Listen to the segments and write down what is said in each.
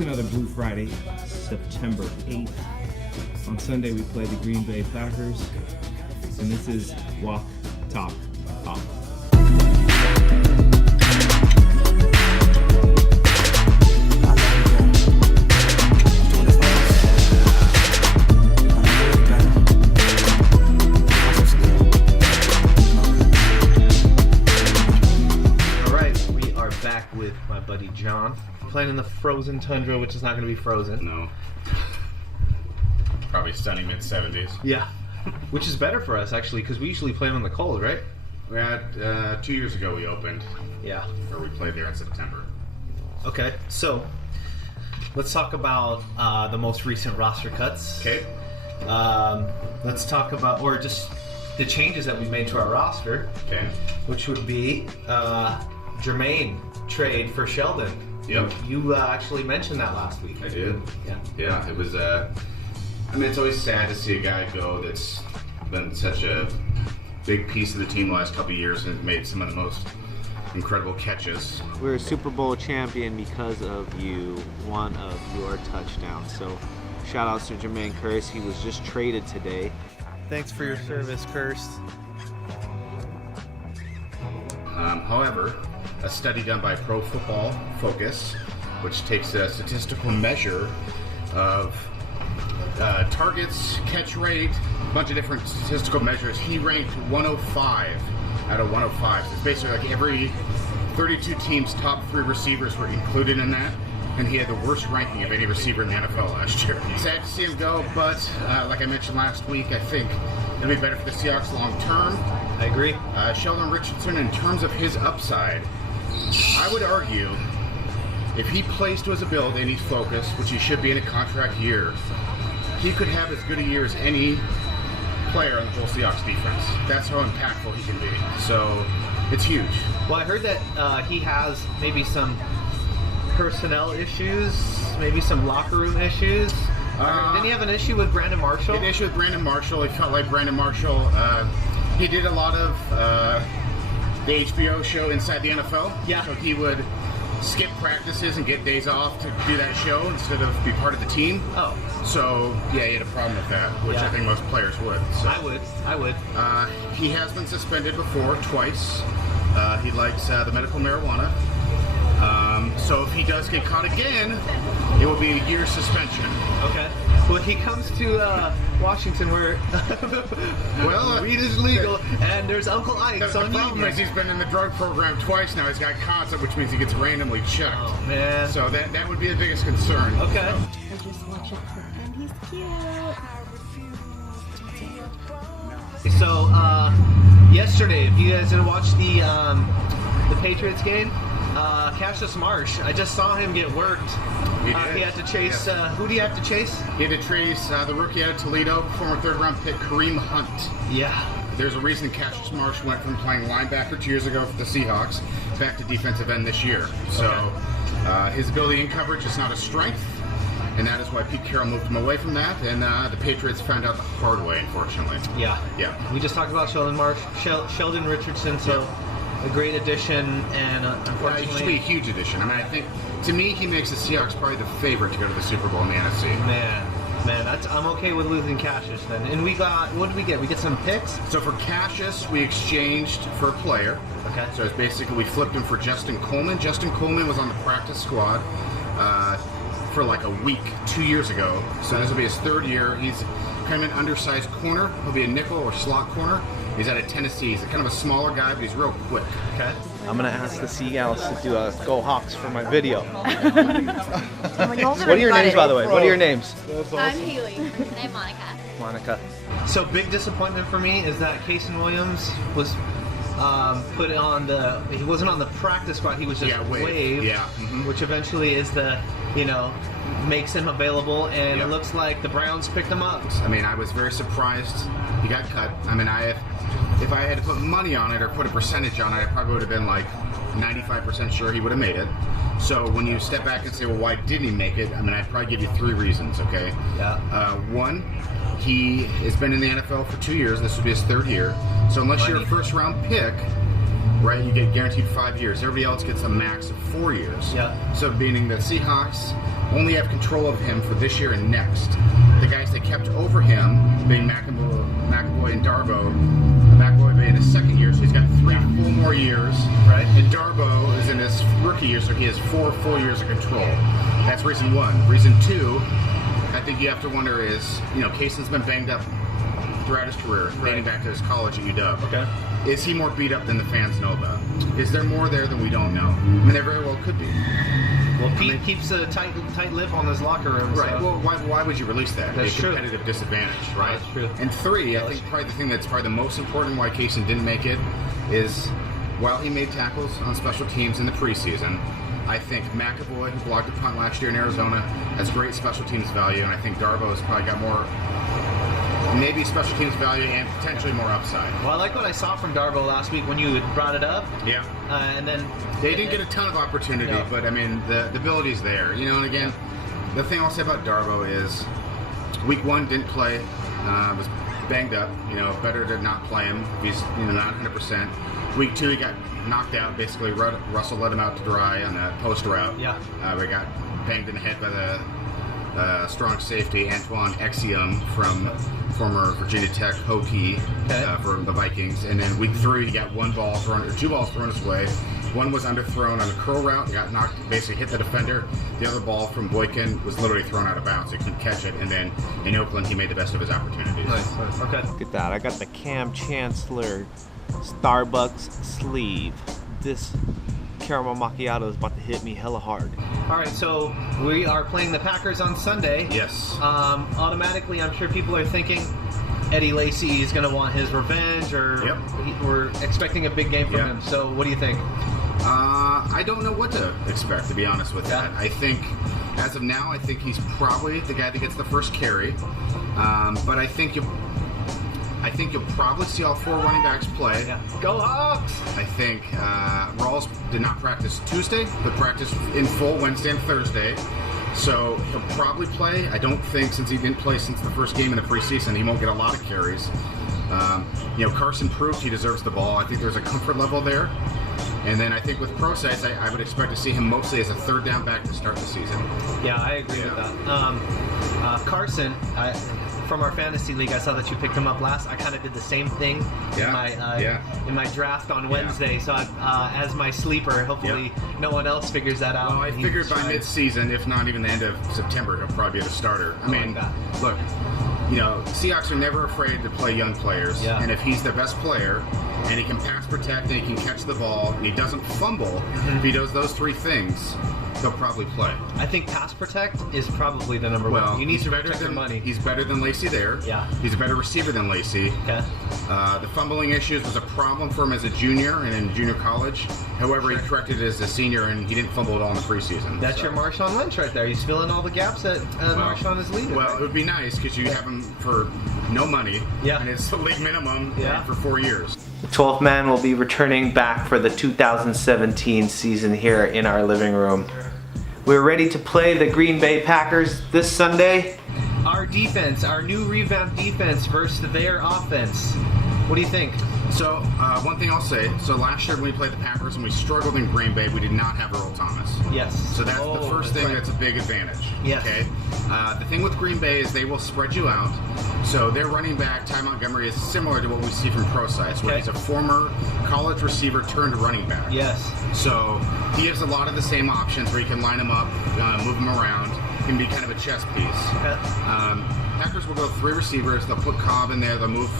It's another Blue Friday, September 8th. On Sunday, we play the Green Bay Packers, and this is Walk, Talk, Talk. With my buddy John, playing in the frozen tundra, which is not going to be frozen. No. Probably sunny mid-70s. Yeah. Which is better for us, actually, because we usually play them in the cold, right? We had, 2 years ago we opened. Yeah. Or we played there in September. Okay, so let's talk about the most recent roster cuts. Okay. Let's talk about, or just the changes that we've made to our roster. Okay. Which would be Jermaine trade for Sheldon. Yep. You actually mentioned that last week. I did. Yeah. Yeah, it was, I mean, it's always sad to see a guy go that's been such a big piece of the team the last couple of years and made some of the most incredible catches. We're a Super Bowl champion because of you, one of your touchdowns. So shout outs to Jermaine Kearse. He was just traded today. Thanks for your service, Kearse. However, a study done by Pro Football Focus, which takes a statistical measure of targets, catch rate, a bunch of different statistical measures. He ranked 105 out of 105. So it's basically like every 32 teams' top 3 receivers were included in that, and he had the worst ranking of any receiver in the NFL last year. Sad to see him go, but like I mentioned last week, I think it'll be better for the Seahawks long term. I agree. Sheldon Richardson, in terms of his upside, I would argue if he plays to his ability and he's focused, which he should be in a contract year, he could have as good a year as any player on the whole Seahawks defense. That's how impactful he can be. So it's huge. Well, I heard that he has maybe some personnel issues, maybe some locker room issues. Didn't he have an issue with Brandon Marshall? An issue with Brandon Marshall. He felt like Brandon Marshall, he did a lot of the HBO show Inside the NFL. Yeah. So he would skip practices and get days off to do that show instead of be part of the team. Oh. So, yeah, he had a problem with that, which Yeah. I think most players would. So, I would. he has been suspended before, twice. He likes the medical marijuana. So if he does get caught again, it will be a year's suspension. Okay. Well, he comes to Washington where weed is legal, and there's Uncle Ike. The problem is he's been in the drug program twice now. He's got concept, which means he gets randomly checked. Oh, man. So that would be the biggest concern. Okay. I just watched it for him. He's cute. So, yesterday, if you guys didn't watch the Patriots game, Cassius Marsh, I just saw him get worked. He He had to chase, who do you have to chase? He had to trace the rookie out of Toledo, former third-round pick Kareem Hunt. Yeah. There's a reason Cassius Marsh went from playing linebacker 2 years ago for the Seahawks back to defensive end this year. So his ability in coverage is not a strength, and that is why Pete Carroll moved him away from that, and the Patriots found out the hard way, unfortunately. Yeah. Yeah. We just talked about Sheldon Richardson, so a great addition, and He should be a unfortunately... huge addition. I mean, I think, to me, he makes the Seahawks probably the favorite to go to the Super Bowl in the NFC. Man, I'm okay with losing Cassius then. And we got, what did we get? We get some picks? So for Cassius, we exchanged for a player. Okay. So it's basically we flipped him for Justin Coleman. Justin Coleman was on the practice squad for like a week 2 years ago. So this will be his third year. He's kind of an undersized corner. He'll be a nickel or slot corner. He's out of Tennessee. He's kind of a smaller guy, but he's real quick. Okay. I'm gonna ask the Seagulls to do a Go Hawks for my video. What What are your names, by the way? What are your names? I'm Haley. And I'm Monica. Monica. So big disappointment for me is that Casey Williams was put on the, he wasn't on the practice squad, he was just waived. Yeah. Which eventually is the, makes him available, and it looks like the Browns picked him up. I mean, I was very surprised he got cut. I mean, if I had to put money on it or put a percentage on it, I probably would have been like 95% sure he would have made it. So when you step back and say, well, why didn't he make it? I mean, I'd probably give you 3 reasons, okay? Yeah. One, he has been in the NFL for 2 years. This would be his 3rd year. So unless you're a first-round pick, right? You get guaranteed 5 years. Everybody else gets a max of 4 years. Yeah. So meaning the Seahawks only have control of him for this year and next. The guys they kept over him, being McAvoy and Darbo, McAvoy being his second year, so he's got 3 full more years. Right. And Darbo is in his rookie year, so he has 4 full years of control. That's reason one. Reason two, I think you have to wonder is, you know, Cason's been banged up throughout his career, dating back to his college at UW. Okay. Is he more beat up than the fans know about? Is there more there than we don't know? I mean, there very well could be. Well, Pete keeps a tight lip on his locker room. Right. So. Well, why would you release that? That's a true. competitive disadvantage, right? That's true. And three, I think probably the thing that's probably the most important why Cason didn't make it is while he made tackles on special teams in the preseason, I think McAvoy, who blocked a punt last year in Arizona, has great special teams value, and I think Darbo has probably got more, maybe special teams value and potentially more upside. Well, I like what I saw from Darbo last week when you had brought it up. Yeah. And then They didn't get a ton of opportunity, No. but I mean, the ability's there. You know, and again, the thing I'll say about Darbo is week one didn't play, was banged up. You know, better to not play him. He's, you know, not 100%. Week two, he got knocked out. Basically, Russell let him out to dry on a post route. Yeah. We got banged in the head by the strong safety Antoine Exium from former Virginia Tech Hokie for the Vikings. And then week three, he got 2 balls thrown his way. One was underthrown on a curl route, he got knocked, basically hit the defender. The other ball from Boykin was literally thrown out of bounds. He couldn't catch it. And then in Oakland, he made the best of his opportunities. nice. Okay. Look at that. I got the Cam Chancellor Starbucks sleeve. This caramel macchiato is about to hit me hella hard. All right, so we are playing the Packers on Sunday. Yes. Automatically, I'm sure people are thinking Eddie Lacy is going to want his revenge, or Yep. we're expecting a big game from Yep. him. So, what do you think? I don't know what to expect, to be honest with that. I think, as of now, I think he's probably the guy that gets the first carry. But I think you'll probably see all 4 running backs play. Yeah. Go Hawks! I think Rawls did not practice Tuesday, but practiced in full Wednesday and Thursday. So he'll probably play. I don't think, since he didn't play since the first game in the preseason, he won't get a lot of carries. You know, Carson proved he deserves the ball. I think there's a comfort level there. And then I think with Process, I would expect to see him mostly as a third down back to start the season. Yeah, I agree with that. Carson, from our fantasy league, I saw that you picked him up last. I kind of did the same thing in my draft on Wednesday. So as my sleeper, hopefully no one else figures that out. Well, I figured by mid-season, if not even the end of September, he'll probably be the starter. I mean, look, you know, Seahawks are never afraid to play young players. Yeah. And if he's the best player, and he can pass protect, and he can catch the ball, and he doesn't fumble, if he does those 3 things, he'll probably play. I think pass protect is probably the number one. You need to protect your money. He's better than Lacy there. Yeah. He's a better receiver than Lacy. Okay. The fumbling issues was a problem for him as a junior and in junior college. However, he corrected it as a senior, and he didn't fumble at all in the preseason. That's your Marshawn Lynch right there. He's filling all the gaps that Marshawn is leading. Well, it would be nice because you have him for no money. Yeah. And it's the league minimum for 4 years. The 12th man will be returning back for the 2017 season here in our living room. We're ready to play the Green Bay Packers this Sunday. Our defense, our new revamped defense versus their offense. What do you think? So, one thing I'll say, so last year when we played the Packers and we struggled in Green Bay, we did not have Earl Thomas. Yes. So that's the first thing that's a big advantage. Yes. Okay. The thing with Green Bay is they will spread you out. So their running back, Ty Montgomery, is similar to what we see from ProSize, where he's a former college receiver turned running back. Yes. So he has a lot of the same options where you can line him up, move him around. Can be kind of a chess piece. Okay. Packers will go 3 receivers. They'll put Cobb in there. They'll move,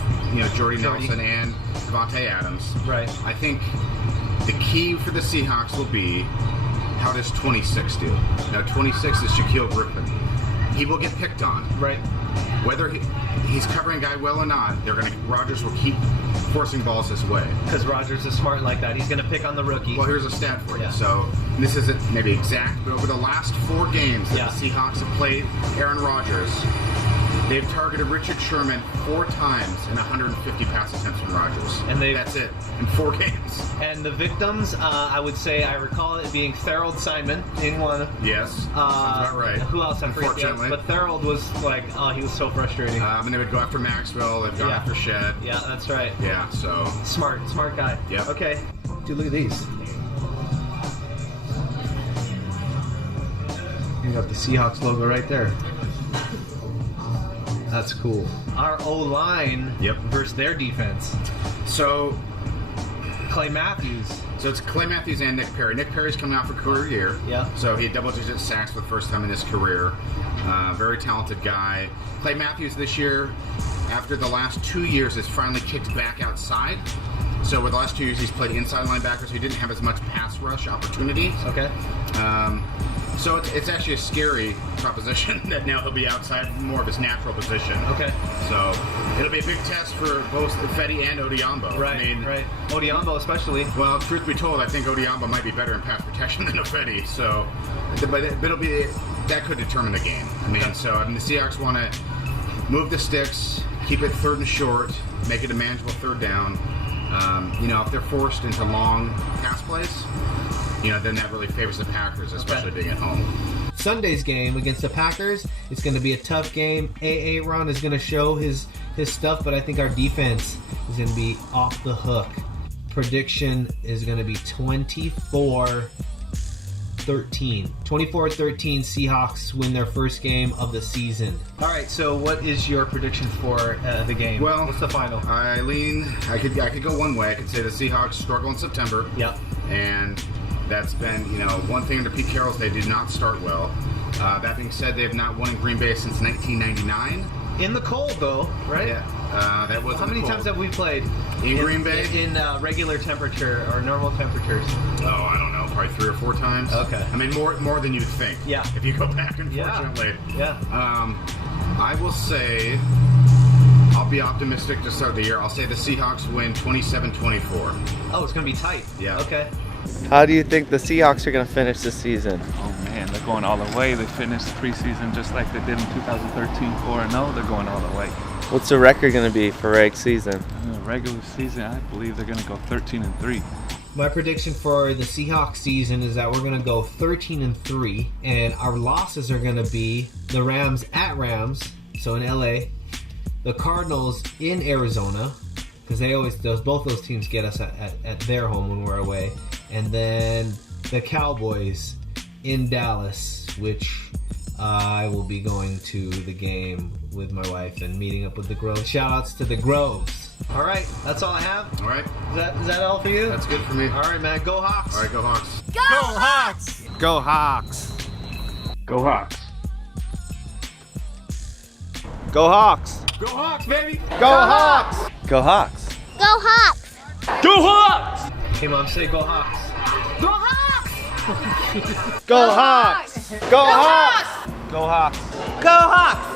Jordy Nelson and Devontae Adams. Right. I think the key for the Seahawks will be, how does 26 do? Now, 26 is Shaquille Griffin. He will get picked on. Right. Whether he's covering a guy well or not, Rodgers will keep forcing balls his way. Because Rodgers is smart like that. He's going to pick on the rookie. Well, here's a stat for you. So this isn't maybe exact, but over the last 4 games that the Seahawks have played Aaron Rodgers, they've targeted Richard Sherman 4 times in 150 pass attempts from Rodgers. And that's it, in 4 games. And the victims, I would say, I recall it being Thorold Simon in one. Yes, sounds about right. Who else? I forget. Unfortunately. But Thorold was like, he was so frustrating. And they would go after Maxwell, they've gone after Shed. Yeah, that's right. Yeah, so. Smart guy. Yeah. Okay. Dude, look at these. You got the Seahawks logo right there. That's cool. Our O-line versus their defense. So Clay Matthews. So it's Clay Matthews and Nick Perry. Nick Perry's coming out for career year. Yeah. So he had double-digit sacks for the first time in his career. Very talented guy. Clay Matthews this year, after the last 2 years, has finally kicked back outside. So with the last 2 years, he's played inside linebacker, so he didn't have as much pass rush opportunities. Okay. So it's actually a scary proposition that now he'll be outside more of his natural position. Okay. So it'll be a big test for both Fetty and Odiombo. Right, I mean, right. Odiombo especially. Well, truth be told, I think Odiombo might be better in pass protection than Fetty. So, but it'll be that could determine the game. I mean, the Seahawks want to move the sticks, keep it 3rd and short, make it a manageable 3rd down. If they're forced into long pass plays, then that really favors the Packers, especially being at home. Sunday's game against the Packers, it's going to be a tough game. Aaron is going to show his stuff, but I think our defense is going to be off the hook. Prediction is going to be 24-13. 24-13 Seahawks win their first game of the season. All right, so what is your prediction for the game? Well, what's the final? I could go one way. I could say the Seahawks struggle in September. Yep. And that's been, one thing under Pete Carroll's, they did not start well. That being said, they have not won in Green Bay since 1999. In the cold, though, right? Yeah. That was. How many times have we played in Green Bay? In regular temperature or normal temperatures? Oh, I don't know, probably 3 or 4 times. Okay. I mean, more than you'd think. Yeah. If you go back, unfortunately. Yeah. I will say, I'll be optimistic to start the year. I'll say the Seahawks win 27-24. Oh, it's going to be tight. Yeah. Okay. How do you think the Seahawks are going to finish this season? Oh man, they're going all the way. They finished the preseason just like they did in 2013, 4-0. They're going all the way. What's the record going to be for regular season? In the regular season, I believe they're going to go 13-3. My prediction for the Seahawks season is that we're going to go 13-3, and our losses are going to be the Rams at Rams, so in LA, the Cardinals in Arizona, because both those teams get us at their home when we're away, and then the Cowboys in Dallas, which I will be going to the game with my wife and meeting up with the Groves. Shout outs to the Groves. All right, that's all I have. All right. Is that all for you? That's good for me. All right, man. Go Hawks. All right, go Hawks. Go Hawks! Go Hawks! Go Hawks! Go Hawks! Go Hawks, baby! Go Hawks! Go Hawks! Go Hawks! Go Hawks! Hey, Mom, say go Hawks. Go Hawks! Go Hawks! Go Hawks! Go Hawks! Go Hawks!